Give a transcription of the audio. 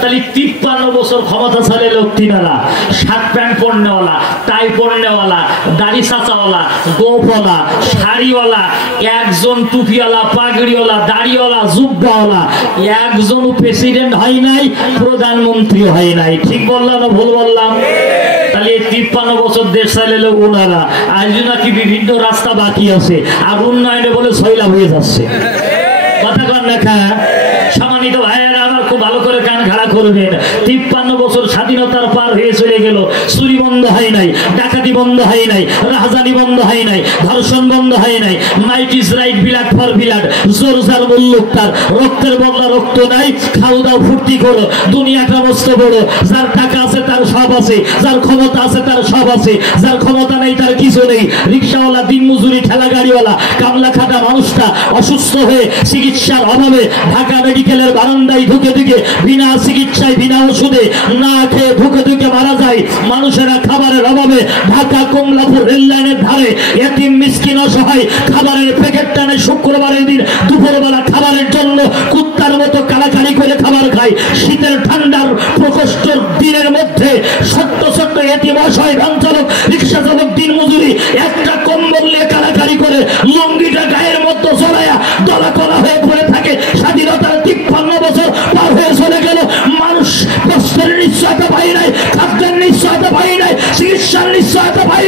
তাহলে 53 বছর ক্ষমতা চালে লোক তিনারা শার্ট প্যান্ট পরনেওয়ালা, টাই পরনেওয়ালা, দাড়ি চাচাওয়ালা, গোপওয়ালা, শাড়িওয়ালা, একজন টুপিওয়ালা, পাগড়িওয়ালা, দাড়িওয়ালা, জুব্বাওয়ালা, একজন প্রেসিডেন্ট হয় নাই, প্রধানমন্ত্রী হয় নাই। ঠিক বললাম না ভুল বললাম? তাহলে 53 বছর দেশ চালালো ওনারা, আজ নাকি বিভিন্ন রাস্তা বাকি আছে আর উন্নয়নে বলে সয়লাভ হয়ে যাচ্ছে। কথা কন না খা সম্মানিত ভাইয়েরা আমার খুব ভালো করে কান খাড়া করবেন। 53 বছর স্বাধীনতার পার হয়ে চলে গেল, চুরি বন্ধ হয় নাই, ডাকাতি বন্ধ হয় নাই, রাজধানী বন্ধ হয় নাই, ধর্ষণ বন্ধ হয় নাই। মাইট ইজ রাইট, বিলাট ফর বিলাট, জোর যার মূল্যক তার, রক্তের বদলা রক্ত নাই, খাও দাও ফুর্তি করো, দুনিয়াটা মস্ত বড়, যার টাকা আছে তার সব আছে, যার ক্ষমতা আছে তার সব আছে, যার ক্ষমতা নেই তার কিছু নেই। রিক্সাওয়ালা, দিনমজুরি, ঠেলা গাড়িওয়ালা, কামলা খাটা মানুষটা অসুস্থ হয়ে চিকিৎসার অভাবে ঢাকা মেডিকেলের বারান্দায় ঢুকে ঢুকে বিনা চিকিৎসায় বিনা ওষুধে না খেয়ে ঢুকে ঢুকে মারা যায় মানুষেরা খাবারের অভাবে। ঢাকা কমলাপুর রেল লাইনের ধারে এতিম মিসকিন অসহায় খাবারের প্যাকেট টানে শুক্রবারের দিন দুপুরবেলা খাবারের জন্য কুত্তার মতো কাড়াকাড়ি করে খাবার খায়। শীতের ঠান্ডার প্রকোষ্ঠর দিনের মধ্যে ছোট্ট ছোট্ট এতিম অসহায় ভ্যান চালক, রিক্সা চালক, দিনমজুরি একটা কম্বল নিয়ে কাড়াকাড়ি করে লঙ্গিটা গায়ের মধ্যে জড়ায়া দলা কলা হয়ে পড়ে থাকে। স্বাধীনতার 53 বছর পার হয়ে চলে গেল, মানুষ বস্ত্রের নিশ্চয়তা পাই নাই, খাদ্যের নিশ্চয়তা পাই নাই, চিকিৎসার নিশ্চয়তা পাই